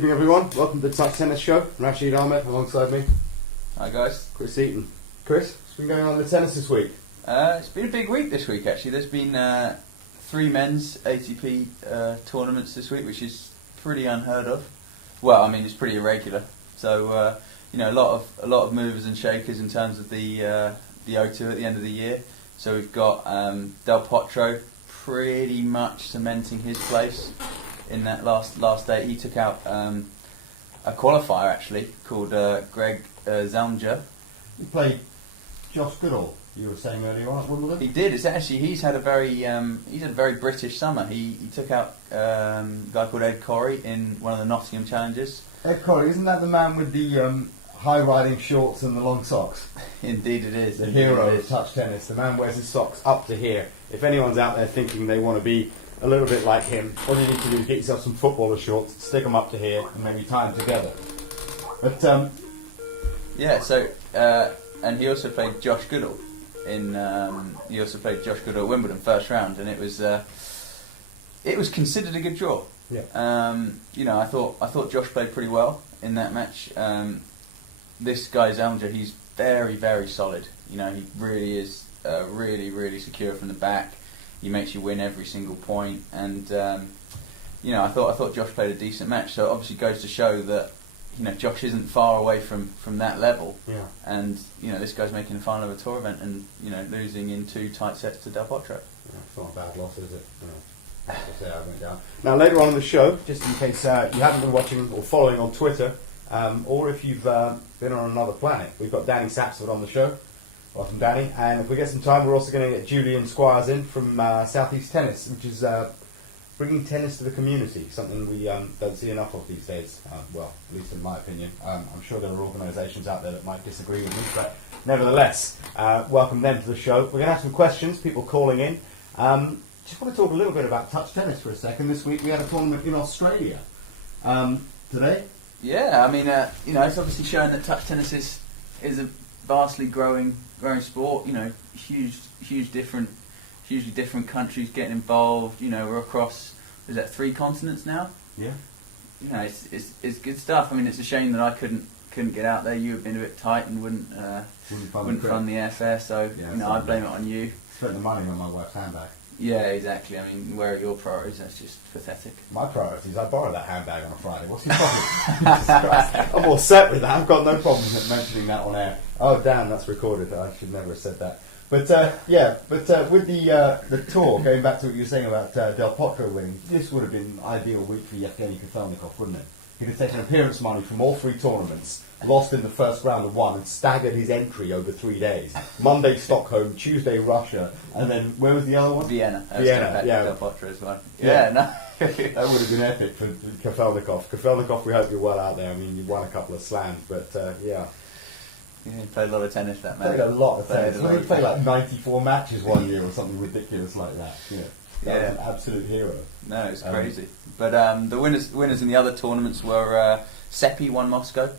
evening, everyone. Welcome to the Touch Tennis Show. Rashid Ahmed alongside me. Hi guys. Chris Eaton. Chris, what's been going on in the tennis this week? It's been a big week this week actually. There's been 3 men's ATP tournaments this week, which is pretty unheard of. Well, I mean it's pretty irregular. So a lot of movers and shakers in terms of the O2 at the end of the year. So we've got Del Potro pretty much cementing his place in that last day. He took out a qualifier actually called Greg Zalmja. He played Josh Goodall, you were saying earlier on at Wimbledon. He did. It's actually he's had a very British summer. He took out a guy called Ed Corey in one of the Nottingham Challenges. Ed Corey, isn't that the man with the high riding shorts and the long socks? Indeed it is. The hero of touch tennis. The man wears his socks up to here. If anyone's out there thinking they want to be a little bit like him, all you need to do is get yourself some footballer shorts, stick them up to here, And maybe tie them together. But and he also played Josh Goodall at Wimbledon first round, and it was considered a good draw. Yeah. I thought Josh played pretty well in that match. This guy Zalmja, he's very, very solid. He really is really secure from the back. He makes you win every single point, and I thought Josh played a decent match. So it obviously goes to show that Josh isn't far away from that level. Yeah. And this guy's making the final of a tour event and losing in 2 tight sets to Del Potro. Yeah, it's not a bad loss, is it? No. I went down. Now later on in the show, just in case you haven't been watching or following on Twitter, or if you've been on another planet, we've got Danny Sapsford on the show. Welcome, Danny. And if we get some time, we're also going to get Julian Squires in from Southeast Tennis, which is bringing tennis to the community, something we don't see enough of these days. Well, at least in my opinion. I'm sure there are organisations out there that might disagree with me, but nevertheless, welcome them to the show. We're going to have some questions, people calling in. Just want to talk a little bit about touch tennis for a second. This week we had a tournament in Australia. Today? Yeah, I mean, it's obviously showing that touch tennis is a vastly growing sport. Hugely different countries getting involved. We're across 3 continents now. Yeah. It's good stuff. I mean, it's a shame that I couldn't get out there. You have been a bit tight and wouldn't fund the airfare. So I blame it on you. Spent the money on my wife's handbag. Yeah, exactly. I mean, where are your priorities? That's just pathetic. My priorities, I borrowed that handbag on a Friday. What's your problem? Jesus Christ. I'm all set with that. I've got no problem mentioning that on air. Oh, damn, that's recorded. I should never have said that. But with the tour, going back to what you were saying about Del Potro winning, this would have been an ideal week for Yevgeny Kafelnikov, wouldn't it? He could have taken appearance money from all 3 tournaments, lost in the first round of 1, and staggered his entry over 3 days. Monday Stockholm, Tuesday Russia, and then where was the other one? Vienna, yeah. Del Potro as well. Yeah, no. That would have been epic for Kafelnikov. Kafelnikov, we hope you're well out there. I mean, you won a couple of slams, but yeah. Yeah, he played a lot of tennis that man. Played a lot of tennis. He played like 94 matches one year or something ridiculous like that. That was an absolute hero. No, it's crazy. But the winners in the other tournaments were Seppi won Moscow.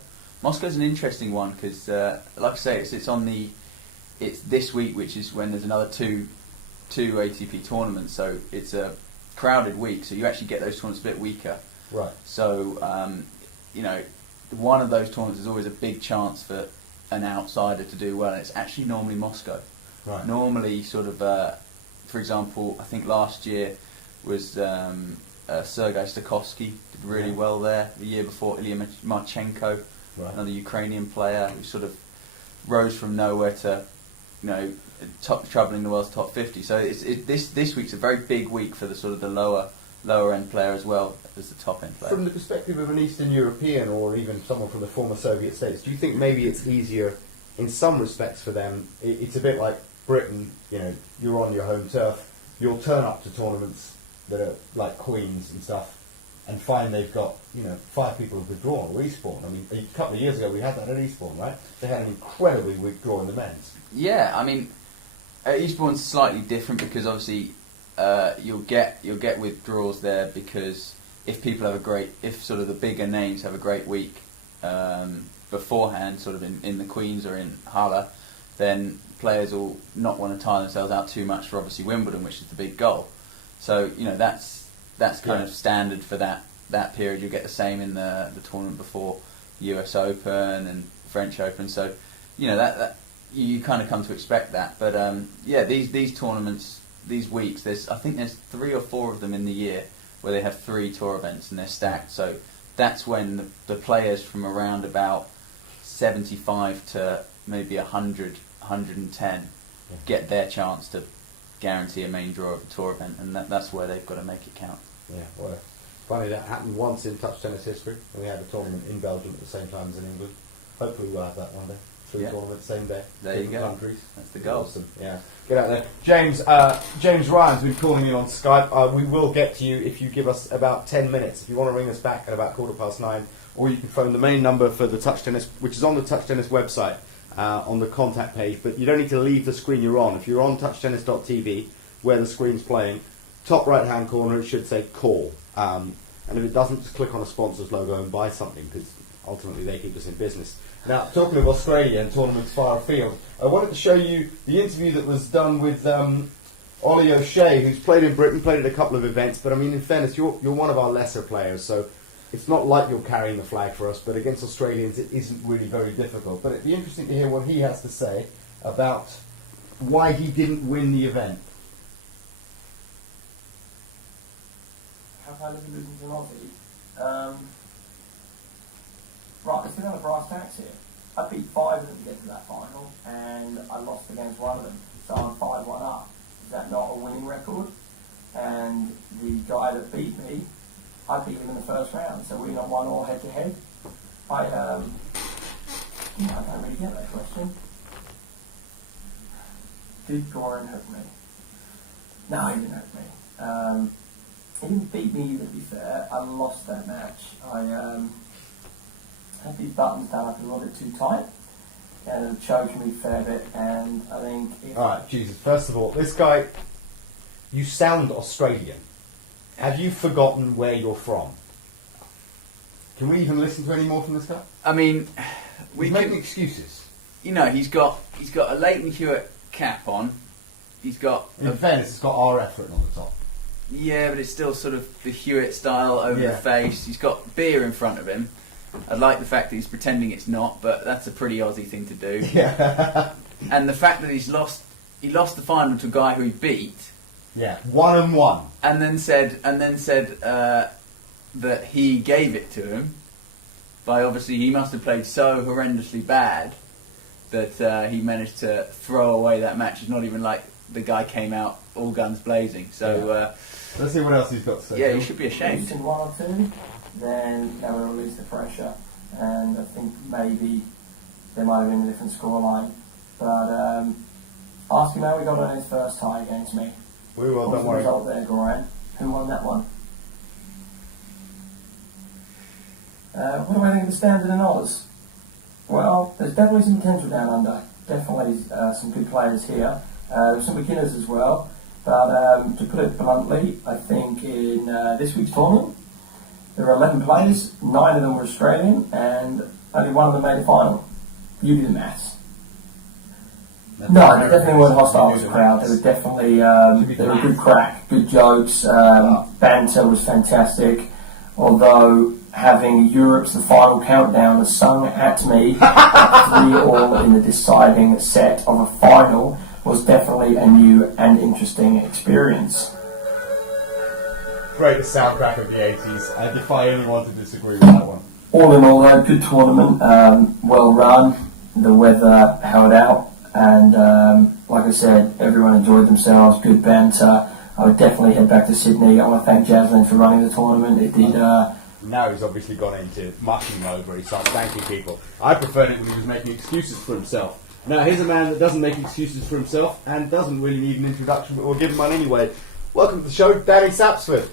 Moscow's an interesting one because, like I say, it's this week, which is when there's another two ATP tournaments. So it's a crowded week. So you actually get those tournaments a bit weaker. Right. So one of those tournaments is always a big chance for an outsider to do well, and it's actually normally Moscow. Right. Normally, sort of, for example, I think last year was Sergei Stakhovsky did really well there. The year before, Ilya Marchenko, another Ukrainian player who sort of rose from nowhere to, troubling the world's top 50. So this week's a very big week for the sort of the lower end player as well as the top end player. From the perspective of an Eastern European or even someone from the former Soviet states, do you think maybe it's easier in some respects for them? It's a bit like Britain, you're on your home turf, you'll turn up to tournaments that are like Queen's and stuff and find they've got 5 people who've withdrawn, or Eastbourne. I mean, a couple of years ago we had that at Eastbourne, right? They had an incredibly weak draw in the men's. Yeah, I mean, Eastbourne's slightly different because obviously you'll get withdrawals there because if sort of the bigger names have a great week beforehand, sort of in the Queens or in Halle, then players will not want to tire themselves out too much for obviously Wimbledon, which is the big goal. So that's kind of standard for that that period. You'll get the same in the tournament before US Open and French Open. So, you know, that you kind of come to expect that. But these tournaments, these weeks, I think there's 3 or 4 of them in the year where they have 3 tour events and they're stacked. So that's when the players from around about 75 to maybe 100, 110 get their chance to guarantee a main draw of a tour event, and that's where they've got to make it count. Yeah, well, funny, that happened once in touch tennis history, and we had a tournament in Belgium at the same time as in England. Hopefully we'll have that one day. 3 tournaments, same day. There you go. Countries. That's the goal. Awesome. Yeah. Get out there. James Ryan's been calling in on Skype. We will get to you if you give us about 10 minutes. If you want to ring us back at about 9:15, or you can phone the main number for the touch tennis, which is on the touch tennis website, on the contact page. But you don't need to leave the screen you're on. If you're on touchtennis.tv, where the screen's playing, top right-hand corner it should say call. And if it doesn't, just click on a sponsor's logo and buy something, because ultimately they keep us in business. Now, talking of Australia and tournaments far afield, I wanted to show you the interview that was done with Ollie O'Shea, who's played in Britain, played at a couple of events, but I mean, in fairness, you're one of our lesser players, so it's not like you're carrying the flag for us, but against Australians it isn't really very difficult. But it'd be interesting to hear what he has to say about why he didn't win the event. How can I live losing to an Aussie? Right, let's get on the brass tacks here. I beat 5 of them to get to that final, and I lost against 1 of them, so I'm 5-1 up. Is that not a winning record? And the guy that beat me, I beat him in the first round, so we're not 1-1 head-to-head. I don't really get that question. Did Goran hurt me? No, he didn't hurt me. He didn't beat me either, to be fair. I lost that match. I had these buttons done up a little bit too tight, and it choked me a fair bit, and I think... Alright, Jesus, first of all, this guy, you sound Australian. Have you forgotten where you're from? Can we even listen to any more from this guy? I mean, He's making excuses. You know, he's got a Leighton Hewitt cap on. He's got... In fairness, it's got RF written on the top. Yeah, but it's still sort of the Hewitt style over the face. He's got beer in front of him. I like the fact that he's pretending it's not, but that's a pretty Aussie thing to do. Yeah. And the fact that he lost the final to a guy who he beat. Yeah, 1-1. And then said that he gave it to him. By obviously he must have played so horrendously bad that he managed to throw away that match. It's not even like the guy came out all guns blazing. So let's see what else he's got to say. Yeah, you should be ashamed. In 1 or 2, then they would release the pressure, and I think maybe there might have been a different scoreline. But ask him how he got on his first tie against me. We will, What was don't the worry. result there, Goran? Who won that one? What do I think of the standard in Oz? Well, there's definitely some potential down under. Definitely some good players here. There's some beginners as well. But to put it bluntly, I think in this week's tournament, there were 11 players, 9 of them were Australian, and only 1 of them made the final. You do the maths. No, they definitely weren't hostile to the crowd. They were definitely they were good crack, good jokes. Banter was fantastic. Although having Europe's The Final Countdown sung at me 3-3 in the deciding set of a final was definitely a new and interesting experience. Greatest soundtrack of the 80s. I defy anyone to disagree with that one. All in all, though, good tournament, well run. The weather held out. And like I said, everyone enjoyed themselves, good banter. I would definitely head back to Sydney. I want to thank Jaslyn for running the tournament. It did. Now he's obviously gone into mushing mode where he starts thanking people. I preferred it when he was making excuses for himself. Now here's a man that doesn't make excuses for himself and doesn't really need an introduction, but we'll give him one anyway. Welcome to the show, Danny Sapsford.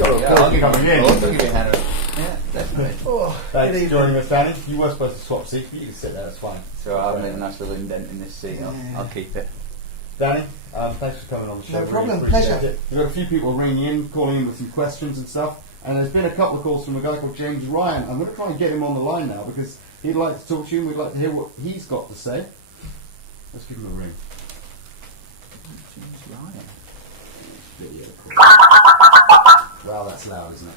I'll give you a hand up. Yeah, definitely. Thanks for joining us, Danny. You were supposed to swap seats, but you can sit there, that's fine. So I've made a nice little indent in this seat. I'll keep it. Danny, thanks for coming on the show. No problem, Really appreciate pleasure. it. We've got a few people ringing in, calling in with some questions and stuff, and there's been a couple of calls from a guy called James Ryan. I'm going to try and get him on the line now because he'd like to talk to you and we'd like to hear what he's got to say. Let's give him a ring. James Ryan. Video call. Wow, that's loud, isn't it?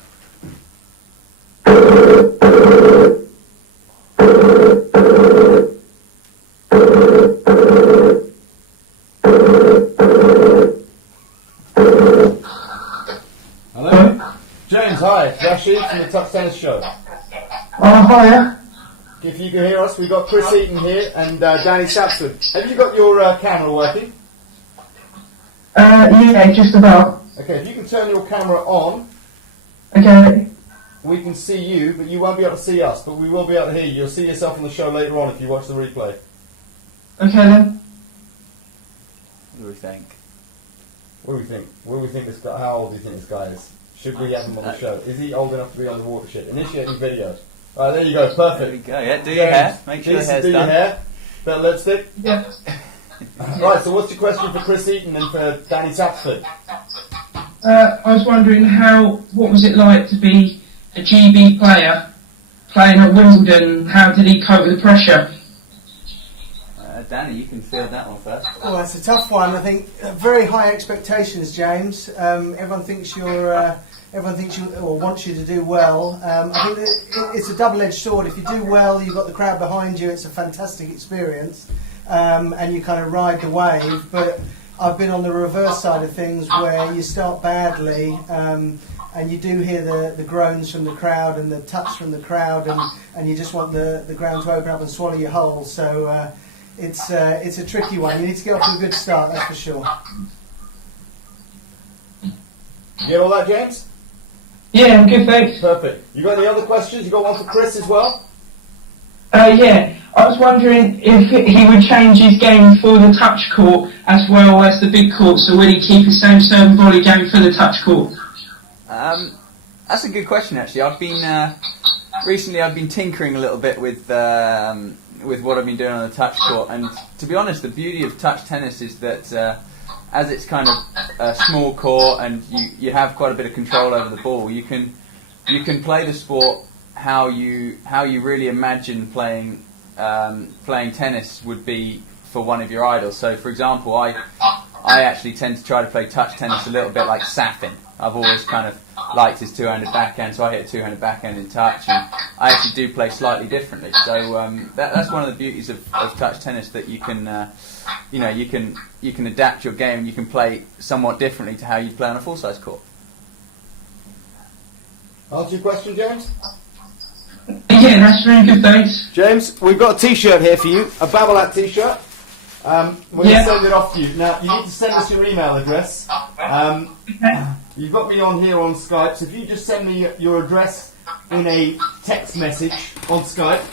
Hello? James, hi. Rashid from the Touch Tennis Show. Oh, hiya. If you can hear us, we've got Chris Eaton here and Danny Sapsford. Have you got your camera working? Yeah, just about. Okay, if you can turn your camera on, Okay. we can see you, but you won't be able to see us, but we will be able to hear you. You'll see yourself on the show later on if you watch the replay. Okay then. What do we think? What do we think? What do we think this guy? How old do you think this guy is? Should we have him on the show? Is he old enough to be on the watershed? Initiating video. Alright, there you go. There we Perfect. go. Yeah, do your hair. Make sure the Please hair's do done. your hair. Bit of lipstick. Yeah. Right, so what's your question for Chris Eaton and for Danny Sapsford? I was wondering what was it like to be a GB player playing at Wimbledon? How did he cope with the pressure? Danny, you can field that one first. Well, it's a tough one. I think very high expectations, James. Everyone thinks or wants you to do well. I think that it's a double-edged sword. If you do well, you've got the crowd behind you. It's a fantastic experience, and you kind of ride the wave. But I've been on the reverse side of things where you start badly. And you do hear the groans from the crowd and the touch from the crowd, and you just want the ground to open up and swallow you whole. So it's a tricky one. You need to get off to a good start, that's for sure. You get all that, James? Yeah, I'm good, thanks. Perfect. You got any other questions? You got one for Chris as well? Yeah, I was wondering if he would change his game for the touch court as well as the big court, so would he keep the same serve and volley game for the touch court? That's a good question, actually. Recently I've been tinkering a little bit with what I've been doing on the touch court, and to be honest, the beauty of touch tennis is that as it's kind of a small court and you have quite a bit of control over the ball, you can play the sport how you really imagine playing tennis would be for one of your idols. So, for example, I actually tend to try to play touch tennis a little bit like Safin. I've always kind of liked his two-handed backhand, so I hit a two-handed backhand in touch, and I actually do play slightly differently. So that's one of the beauties of touch tennis, that you can adapt your game and you can play somewhat differently to how you play on a full-size court. Answer your question, James? Yeah, that's really good, thanks. James, we've got a T-shirt here for you, a Babolat T-shirt. We're going to send it off to you. Now, you need to send us your email address. You've got me on here on Skype, so if you just send me your address in a text message on Skype,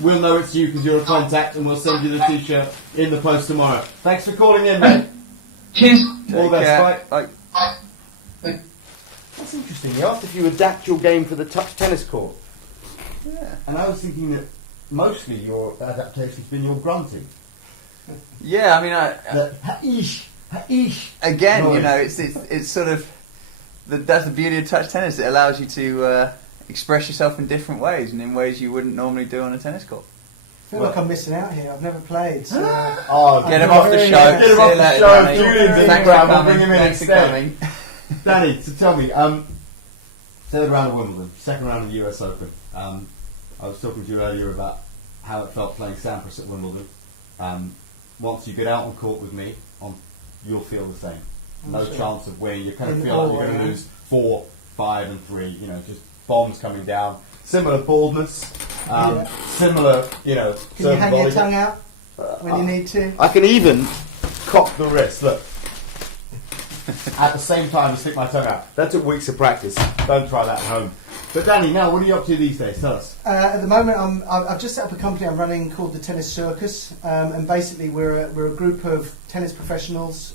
we'll know it's you because you're a contact, and we'll send you the T-shirt in the post tomorrow. Thanks for calling in, mate. Cheers. All the best. Bye. That's interesting. You asked if you adapt your game for the touch tennis court. Yeah. And I was thinking that mostly your adaptation's been your grunting. Yeah, I mean, again, noise. you know, it's sort of that's the beauty of touch tennis. It allows you to express yourself in different ways and in ways you wouldn't normally do on a tennis court. I feel like I'm missing out here. I've never played. So, Get him off the show. Get him off the show. Julian's in the Thanks ground. for We'll bring him in Thanks for instead. coming. Danny, so tell me, third round of Wimbledon, second round of the US Open. I was talking to you earlier about how it felt playing Sampras at Wimbledon. Once you get out on court with me, you'll feel the same. No chance of winning. You kind of feel like you're going to lose 4, 5 and 3. You know, just bombs coming down. Similar baldness. Similar, you know. can you hang your tongue out when you need to? I can even cock the wrist. Look. At the same time as stick my tongue out. That took weeks of practice. Don't try that at home. But Danny, now what are you up to these days? Tell us. At the moment, I've just set up a company I'm running called the Tennis Circus, and basically we're a group of tennis professionals,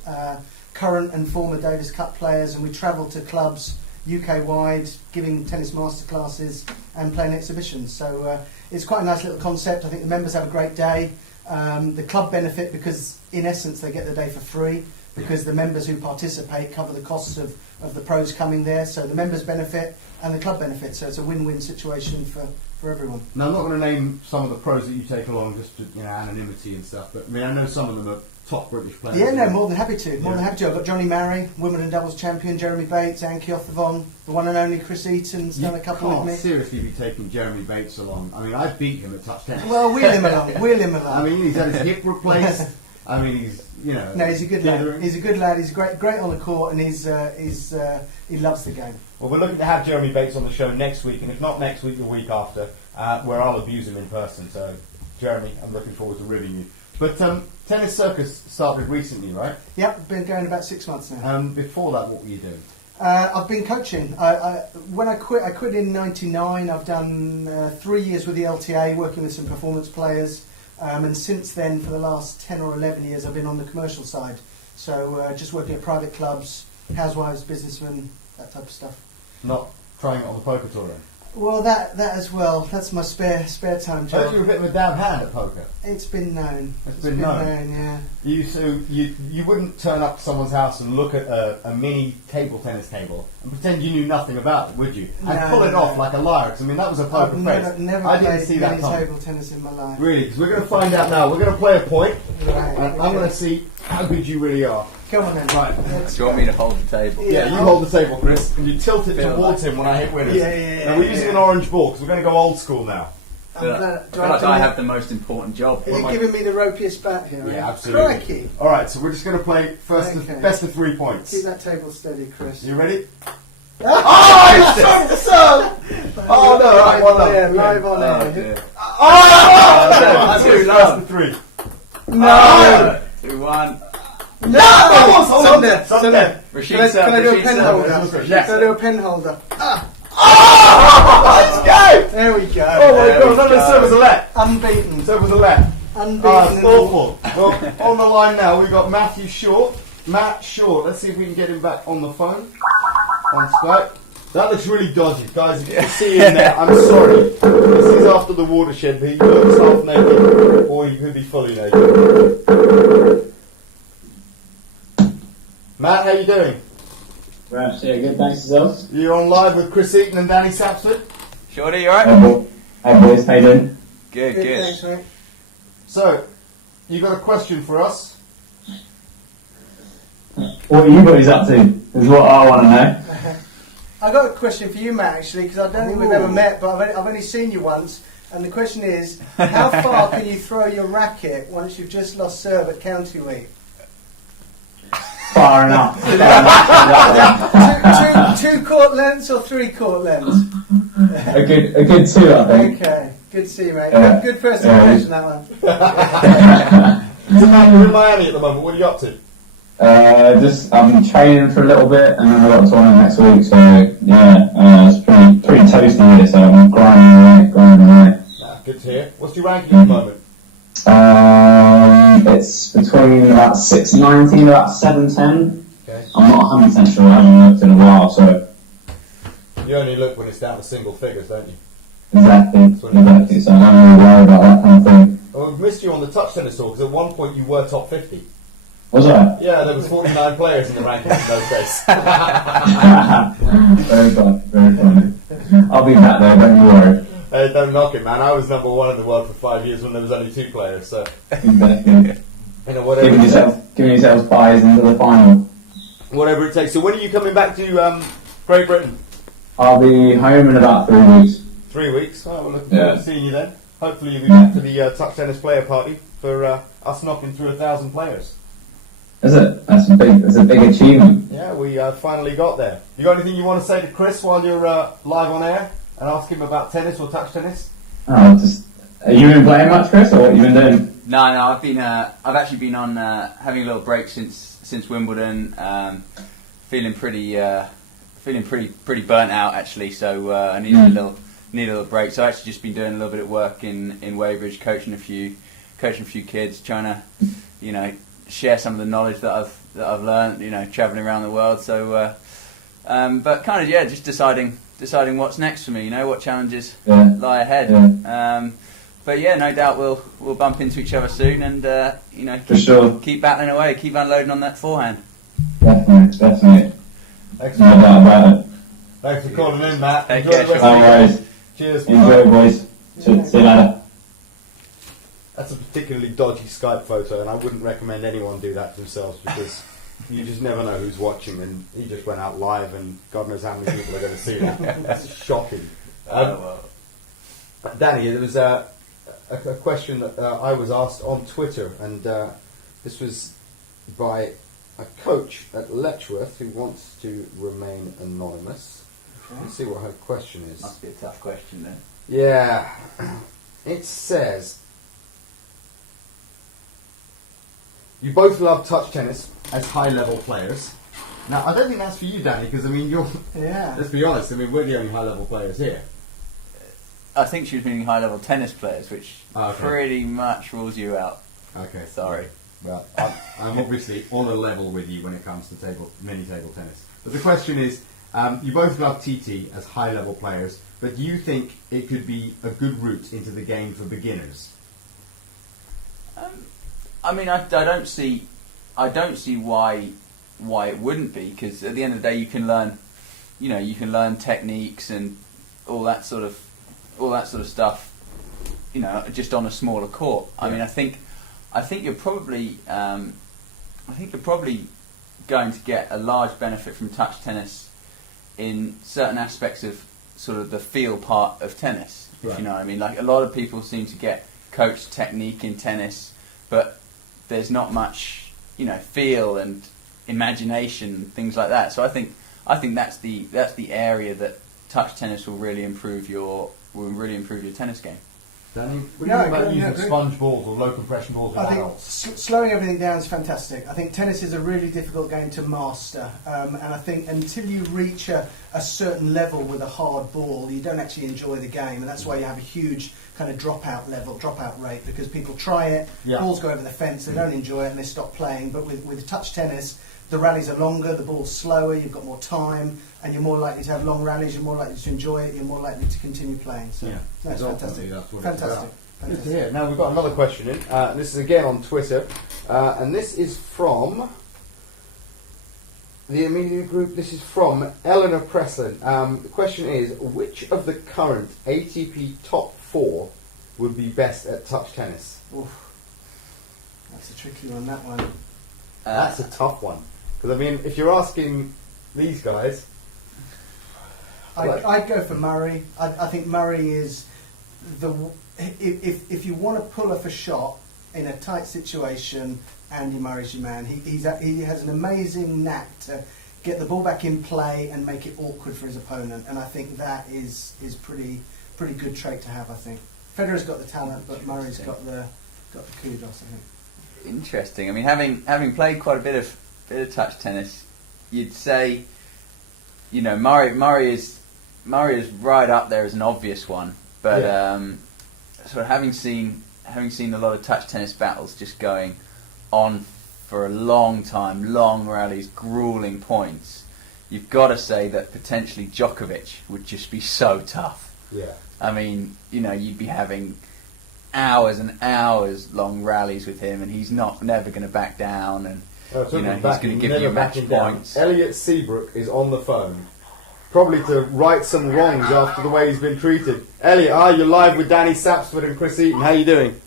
current and former Davis Cup players, and we travel to clubs UK-wide, giving tennis masterclasses and playing exhibitions. So it's quite a nice little concept. I think the members have a great day. The club benefit because, in essence, they get the day for free, because the members who participate cover the costs of the pros coming there. So the members benefit and the club benefit. So it's a win-win situation for for everyone. Now, I'm not going to name some of the pros that you take along just to, anonymity and stuff, but I mean, I know some of them are top British players. Yeah, no, more than happy to. More than happy to. I've got Johnny Marray, Wimbledon doubles champion, Jeremy Bates, Anne Keothavon, the one and only Chris Eaton's done a couple with me. You can't seriously be taking Jeremy Bates along. I mean, I beat him at touch tennis. Well, wheel him along. I mean, he's had his hip replaced. I mean, he's, No, he's a good lad. He's a good lad. He's great on the court, and he loves the game. Well, we're looking to have Jeremy Bates on the show next week, and if not next week, the week after, where I'll abuse him in person. So, Jeremy, I'm looking forward to ribbing you. But Tennis Circus started recently, right? Yep, been going about 6 months now. Before that, what were you doing? I've been coaching. When I quit in '99. I've done 3 years with the LTA, working with some performance players. And since then, for the last 10 or 11 years, I've been on the commercial side. So just working at private clubs, housewives, businessmen, that type of stuff. Not trying it on the poker tour then? Well, that as well. That's my spare time I job. heard you were a bit of a down hand at poker. It's been known. It's been known, yeah. You wouldn't turn up to someone's house and look at a mini table tennis table and pretend you knew nothing about it, would you? And pull it off like a liar, because I mean that was a poker face. Never I didn't played see that mini coming. table tennis in my life. Really, because we're going to find out now. We're going to play a point, Right, and I'm going to see how good you really are. Come on then. Right. Let's Do you want go. me to hold the table? Yeah, you hold the table, Chris, and you tilt it Feel towards him when I hit winners. Yeah. Now we're using an orange ball because we're going to go old school now. I feel like I have the most important job. Are you giving me the ropiest bat here? Yeah, absolutely. Crikey. All right, so we're just going to play Okay. best of 3 points. Keep that table steady, Chris. You ready? Oh, it's so! Oh no! Right, well done. Live on Oh, air. dear. Oh! That's too That's low. the 3. No! 2-1. No! Hold on. Sunday. Rashid Can I serve, do a Rashid pen serve. holder? Yes. Can I do a pen holder? Let's go! There we go. Oh my There god, we that go. serve was a left. Unbeaten. Serve was a left. Unbeaten. It's awful. Well, on the line now, we've got Matthew Short. Matt Short. Let's see if we can get him back on the phone. On Skype. That looks really dodgy. Guys, if you can see him there, I'm sorry. This is after the watershed, but he looks half naked, or he could be fully naked. Matt, how you doing? Right, yeah, good, thanks yourself. You're on live with Chris Eaton and Danny Sapsford. Shorty, you alright? Hey boys, how you doing? Good, good. Thanks, mate. So, you got a question for us? What are you boys up to? Is what I want to know. I got a question for you, Matt, actually, because I don't think we've ever met, but I've only seen you once. And the question is, how far can you throw your racket once you've just lost serve at county week? Far enough. Two court lengths or 3 court lengths? a good 2, I think. Okay, good to see you, mate. Yeah. Good first Yeah. impression, that one. So, Matt, you're in Miami at the moment. What are you up to? I'm training for a little bit, and then I've got a tournament next week. So yeah, it's pretty toasty here. So I'm grinding away. Good to hear. What's your ranking at the moment? It's between about 690 and about 710. Okay. I'm not 100% sure. I haven't looked in a while, so You only look when it's down to single figures, don't you? exactly. So I don't really worry about that kind of thing. Well, we've missed you on the touch tennis tour because at one point you were top 50. Was I? Yeah, there was 49 players in the rankings in those days. Very fun, very fun. I'll be back there, don't you worry. Hey, don't knock it, man. I was number 1 in the world for 5 years when there was only 2 players. So, Exactly. whatever Giving yourselves buys into the final. whatever it takes. So, when are you coming back to Great Britain? I'll be home in about 3 weeks. 3 weeks. Oh, we're looking forward Yeah. to seeing you then. Hopefully, you'll be back for the touch tennis player party for us knocking through 1,000 players. Is it? That's a big achievement. Yeah, we finally got there. You got anything you want to say to Chris while you're live on air and ask him about tennis or touch tennis? Oh, have you been playing much, Chris, or what you been doing? No, I've actually been on having a little break since Wimbledon. Feeling pretty burnt out actually. So I need a little break. So I've actually just been doing a little bit of work in Weybridge, coaching a few kids, trying to share some of the knowledge that I've learned, traveling around the world. So, but kind of just deciding what's next for me. What challenges lie ahead. Yeah. But yeah, no doubt we'll bump into each other soon, and For sure. keep battling away, keep unloading on that forehand. Definitely. Excellent. No doubt about it. Thanks for calling in, Matt. Take Enjoy care, the rest No of the worries. day. Cheers. Enjoy, boys. See you later. That's a particularly dodgy Skype photo, and I wouldn't recommend anyone do that themselves because you just never know who's watching. And he just went out live, and God knows how many people are going to see it. That's shocking. Danny, there was a question that I was asked on Twitter, and this was by a coach at Letchworth who wants to remain anonymous. Okay. Let's see what her question is. Must be a tough question then. Yeah. It says, you both love touch tennis as high-level players. Now, I don't think that's for you, Danny, because, I mean, you're... Yeah. Let's be honest, I mean, we're the only high-level players here. I think she was meaning high-level tennis players, which Okay. pretty much rules you out. Okay. Sorry. Well, I'm obviously on a level with you when it comes to mini-table tennis. But the question is, you both love TT as high-level players, but do you think it could be a good route into the game for beginners? I mean, I don't see why it wouldn't be, because at the end of the day, you can learn techniques and all that sort of stuff, just on a smaller court. Yeah. I mean, I think you're probably going to get a large benefit from touch tennis in certain aspects of sort of the feel part of tennis. If Right. you know what I mean. Like, a lot of people seem to get coached technique in tennis, but there's not much, feel and imagination and things like that. So I think that's the area that touch tennis will really improve your tennis game. Danny, what do you No, think about I using agree. sponge balls or low compression balls with I think adults? slowing everything down is fantastic. I think tennis is a really difficult game to master, and I think until you reach a certain level with a hard ball, you don't actually enjoy the game, and that's why you have a huge kind of dropout rate, because people try it, Yeah. balls go over the fence, they don't enjoy it, and they stop playing. But with touch tennis, the rallies are longer, the ball's slower, you've got more time, and you're more likely to have long rallies, you're more likely to enjoy it, you're more likely to continue playing. So Yeah. that's Ultimately, fantastic. that's what it's Fantastic. about. Good to hear. Now we've got another question in. This is again on Twitter, and this is from the Amelia Group. This is from Eleanor Presslin. The question is, which of the current ATP top 4 would be best at touch tennis? Oof. That's a tricky one, that one. That's a tough one. Because, I mean, if you're asking these guys... I'd go for Murray. I think Murray is if you want to pull off a shot in a tight situation, Andy Murray's your man. He has an amazing knack to get the ball back in play and make it awkward for his opponent, and I think that is pretty good trait to have. I think Federer's got the talent, but Murray's got the kudos, I think. Interesting. I mean, having played quite a bit of touch tennis, you'd say, Murray is right up there as an obvious one. But sort of having seen a lot of touch tennis battles just going on for a long time, long rallies, grueling points, you've got to say that potentially Djokovic would just be so tough. Yeah. I mean, you'd be having hours and hours long rallies with him, and he's never going to back down, and he's going to give you match points. Elliot Seabrook is on the phone, probably to right some wrongs after the way he's been treated. Elliot, you're live with Danny Sapsford and Chris Eaton. How you doing?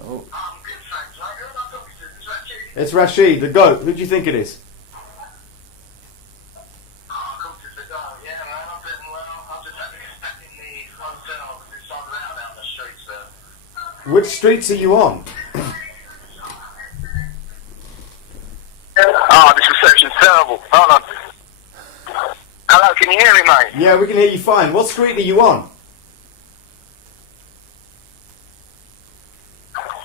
Oh. I'm good, thanks. I heard I'm talking to. Is that you? It's Rashid, the GOAT. Who do you think it is? Come to the door. Yeah, man, I'm doing well. I'm just having a back in the hotel because it's so loud out in the streets there. Which streets are you on? Oh, this reception's terrible. Hold on. Hello, can you hear me, mate? Yeah, we can hear you fine. What street are you on?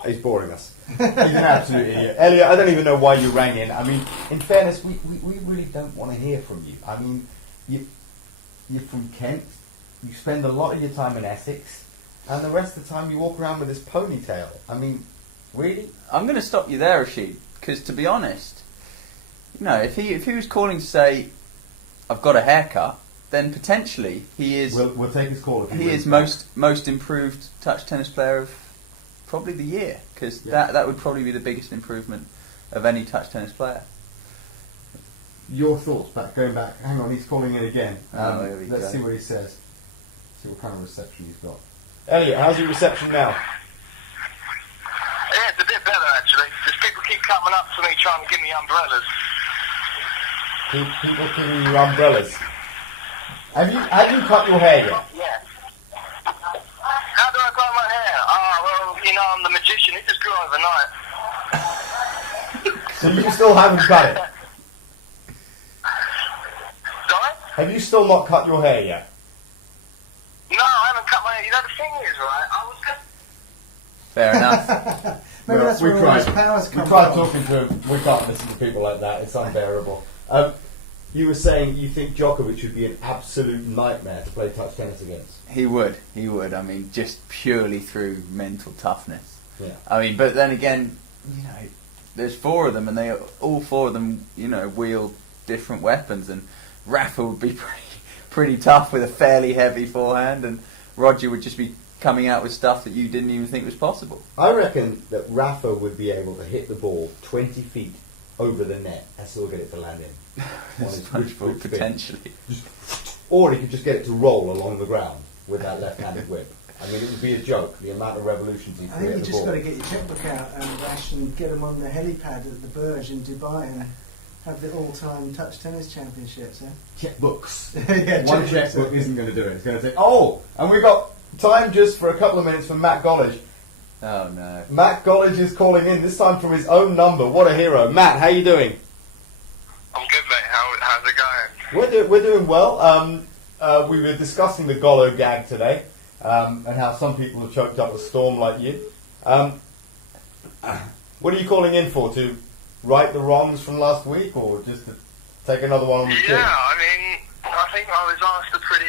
He's boring us. He's an absolute idiot. Elliot, I don't even know why you rang in. I mean, in fairness, we really don't want to hear from you. I mean, you're from Kent. You spend a lot of your time in Essex. And the rest of the time you walk around with this ponytail. I mean, really? I'm going to stop you there, Rashid, because to be honest, if he was calling to say, I've got a haircut, then potentially he is. We'll take his call. If he is most improved touch tennis player of probably the year, because that would probably be the biggest improvement of any touch tennis player. Your thoughts going back. Hang on, he's calling in again. There we Let's go. see what he says. See what kind of reception he's got. Elliot, how's your reception now? Yeah, it's a bit better actually. Just people keep coming up to me trying to give me umbrellas. People giving you umbrellas. Have you cut your hair yet? Yeah. How do I cut my hair? Well, I'm the magician. It just grew overnight. So you still haven't cut it? Sorry? Have you still not cut your hair yet? No, I haven't cut my hair. The thing is, right, I was just... Fair enough. Maybe that's we where all his powers come We tried from. talking to him. We can't listen to people like that. It's unbearable. You were saying you think Djokovic would be an absolute nightmare to play touch tennis against. He would. I mean, just purely through mental toughness. Yeah. I mean, but then again, there's 4 of them, and all 4 of them, wield different weapons. And Rafa would be pretty tough with a fairly heavy forehand, and Roger would just be coming out with stuff that you didn't even think was possible. I reckon that Rafa would be able to hit the ball 20 feet over the net and still get it to land in. Potentially. Or he could just get it to roll along the ground with that left-handed whip. I mean, it would be a joke, the amount of revolutions he'd I create think at you the just ball. got to get your checkbook out and Rash and get them on the helipad at the Burj in Dubai and have the all-time touch tennis championships. Checkbooks. Yeah, One checkbook isn't going to do it. It's going to take... Oh! And we got time just for a couple of minutes from Matt Gollage. Oh no. Matt Gollage is calling in, this time from his own number. What a hero. Matt, how you doing? I'm good, mate. How's it going? We're doing well. We were discussing the Gollo gag today, and how some people have choked up a storm like you. What are you calling in for? To right the wrongs from last week, or just to take another one on the chin? Yeah, I mean, I think I was asked a pretty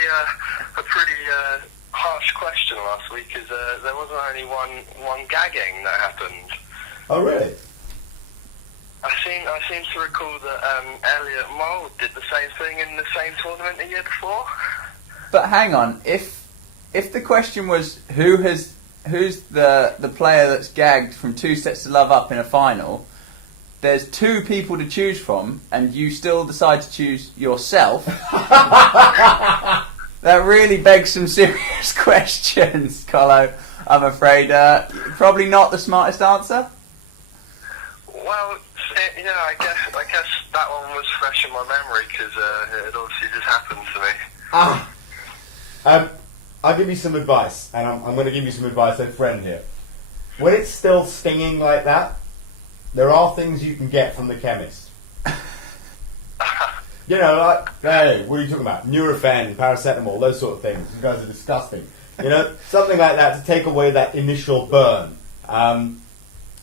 harsh question last week because there wasn't only one gagging that happened. Oh, really? I seem to recall that Elliot Mould did the same thing in the same tournament the year before. But hang on, if the question was who's the player that's gagged from 2 sets to love up in a final, there's 2 people to choose from, and you still decide to choose yourself. That really begs some serious questions, Colo. I'm afraid probably not the smartest answer. Well, I guess that one was fresh in my memory because it obviously just happened to me. I'll give you some advice, and I'm going to give you some advice as a friend here. When it's still stinging like that, there are things you can get from the chemist. Like, hey, what are you talking about? Nurofen, paracetamol, those sort of things. You guys are disgusting. Something like that to take away that initial burn.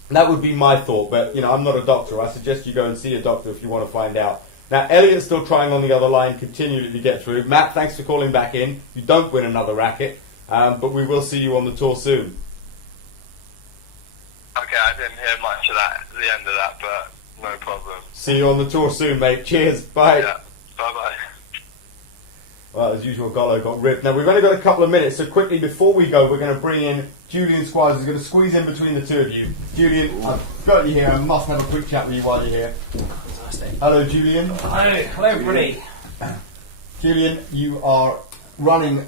That would be my thought, but, I'm not a doctor. I suggest you go and see a doctor if you want to find out. Now, Elliot's still trying on the other line, continuing to get through. Matt, thanks for calling back in. You don't win another racket, but we will see you on the tour soon. Okay, I didn't hear much of that, the end of that, but no problem. See you on the tour soon, mate. Cheers. Bye. Yeah, bye-bye. Well, as usual, Gollo got ripped. Now, we've only got a couple of minutes, so quickly, before we go, we're going to bring in Julian Squires, who's going to squeeze in between the two of you. Julian, I've got you here. I must have a quick chat with you while you're here. Fantastic. Hello, Julian. Hello, everybody. Julian, you are running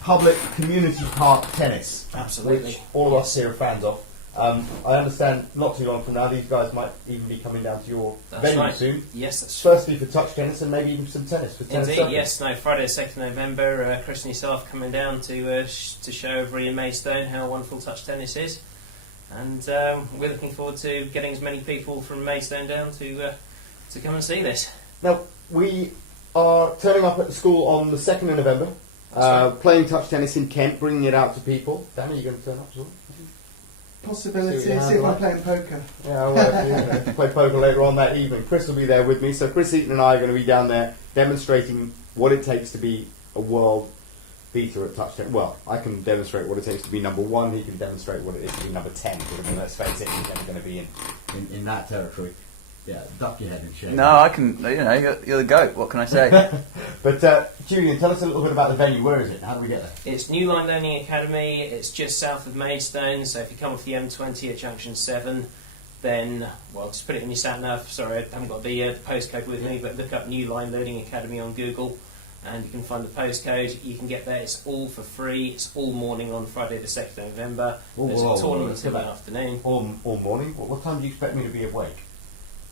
public community park tennis. Absolutely. Which all of us here are fans of. I understand not too long from now these guys might even be coming down to your venue soon. Yes, that's Firstly for touch tennis and maybe even some tennis for tennis. Indeed, yes. No, Friday the 2nd of November, Chris and yourself coming down to show everybody in Maidstone how wonderful touch tennis is. And we're looking forward to getting as many people from Maidstone down to come and see this. Now, we are turning up at the school on the 2nd of November, playing touch tennis in Kent, bringing it out to people. Danny, are you going to turn up as well? Possibility. See if I'm playing poker. Yeah, well, play poker later on that evening. Chris will be there with me. So Chris Eaton and I are going to be down there demonstrating what it takes to be a world beater at touch tennis. Well, I can demonstrate what it takes to be number 1. He can demonstrate what it is to be number 10. Because let's face it, he's never going to be in that territory. Yeah, duck your head and shake. No, I can. You're the goat. What can I say? But Julian, tell us a little bit about the venue. Where is it? How do we get there? It's New Line Learning Academy. It's just south of Maidstone. So if you come off the M20 at Junction 7, then, just put it in your sat nav. Sorry, I haven't got the postcode with me, but look up New Line Learning Academy on Google, and you can find the postcode. You can get there. It's all for free. It's all morning on Friday the 2nd of November. There's a tournament in the afternoon. All morning? What time do you expect me to be awake?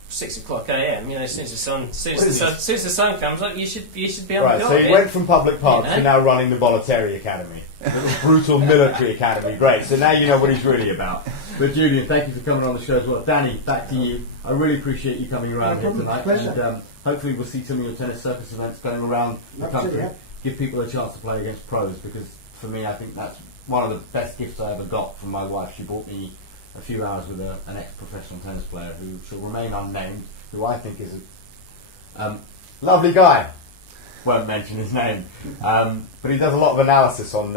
6 o'clock a.m. You know, as soon as the sun comes up, you should be on right, the so you went from public parks you know? to now running the Bollettieri Academy, the brutal military academy. Great. So now you know what he's really about. But Julian, thank you for coming on the show as well. Danny, back to you. I really appreciate you coming around here tonight, and hopefully we'll see some of your tennis circus events going around the country. Yeah. Give people a chance to play against pros, because for me, I think that's one of the best gifts I ever got from my wife. She bought me a few hours with an ex-professional tennis player who shall remain unnamed, who I think is a lovely guy. Won't mention his name, but he does a lot of analysis on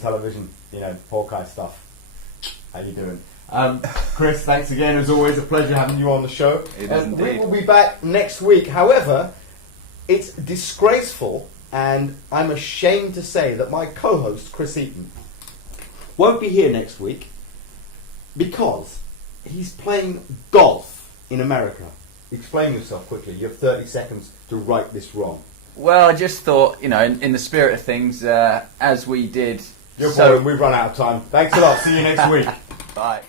television, you know, Hawkeye stuff. How you doing? Chris, thanks again. As always, a pleasure having you on the show. It is indeed. We will be back next week. However, it's disgraceful, and I'm ashamed to say that my co-host, Chris Eaton, won't be here next week because he's playing golf in America. Explain yourself quickly. You have 30 seconds to right this wrong. Well, I just thought, you know, in the spirit of things, as we did... We've run out of time. Thanks a lot. See you next week. Bye.